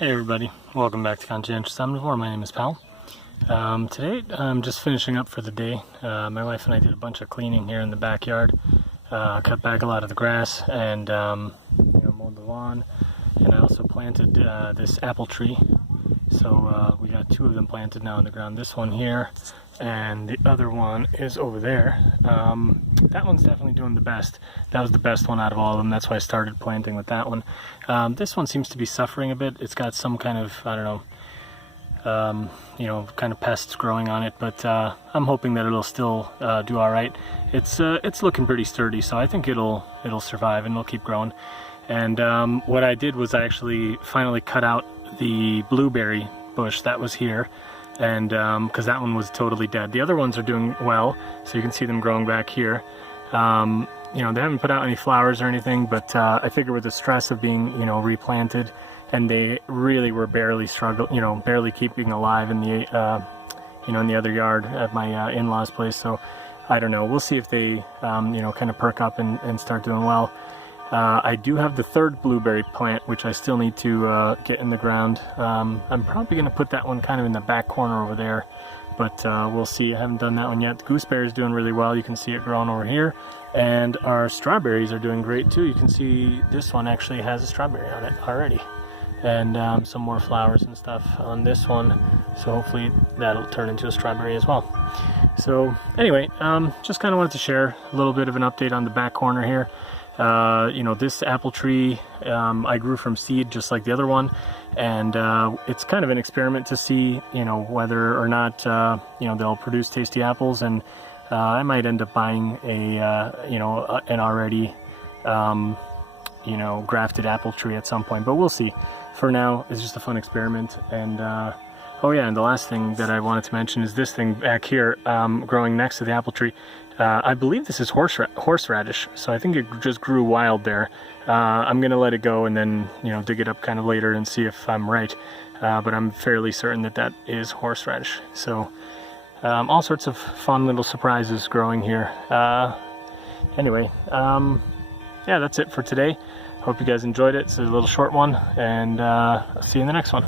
Hey everybody, welcome back to Conscientious Omnivore. My name is Pal. Today I'm just finishing up for the day. My wife and I did a bunch of cleaning here in the backyard. Cut back a lot of the grass and mowed the lawn. And I also planted this apple tree. So we got two of them planted now in the ground. This one here and the other one is over there. That one's definitely doing the best. That was the best one out of all of them. That's why I started planting with that one. This one seems to be suffering a bit. It's got some kind of, I don't know, kind of pests growing on it, but I'm hoping that it'll still do all right. It's looking pretty sturdy, so I think it'll survive and it'll keep growing. And what I did was I actually finally cut out the blueberry bush that was here, and because that one was totally dead. The other ones are doing well, so you can see them growing back here. They haven't put out any flowers or anything, but I figure with the stress of being replanted, and they really were barely barely keeping alive in the in the other yard at my in-laws place. So I don't know, we'll see if they kind of perk up and start doing well. I do have the third blueberry plant, which I still need to get in the ground. I'm probably going to put that one kind of in the back corner over there, but we'll see. I haven't done that one yet. The gooseberry is doing really well. You can see it growing over here. And our strawberries are doing great too. You can see this one actually has a strawberry on it already. And some more flowers and stuff on this one. So hopefully that'll turn into a strawberry as well. So anyway, just kind of wanted to share a little bit of an update on the back corner here. This apple tree I grew from seed just like the other one, and it's kind of an experiment to see whether or not they'll produce tasty apples, and I might end up buying an already grafted apple tree at some point, but we'll see. For now, it's just a fun experiment. And oh yeah, and the last thing that I wanted to mention is this thing back here growing next to the apple tree. I believe this is horseradish, so I think it just grew wild there. I'm gonna let it go and then dig it up kind of later and see if I'm right, but I'm fairly certain that that is horseradish. So all sorts of fun little surprises growing here. Anyway, yeah, that's it for today. Hope you guys enjoyed it. It's a little short one, and I'll see you in the next one.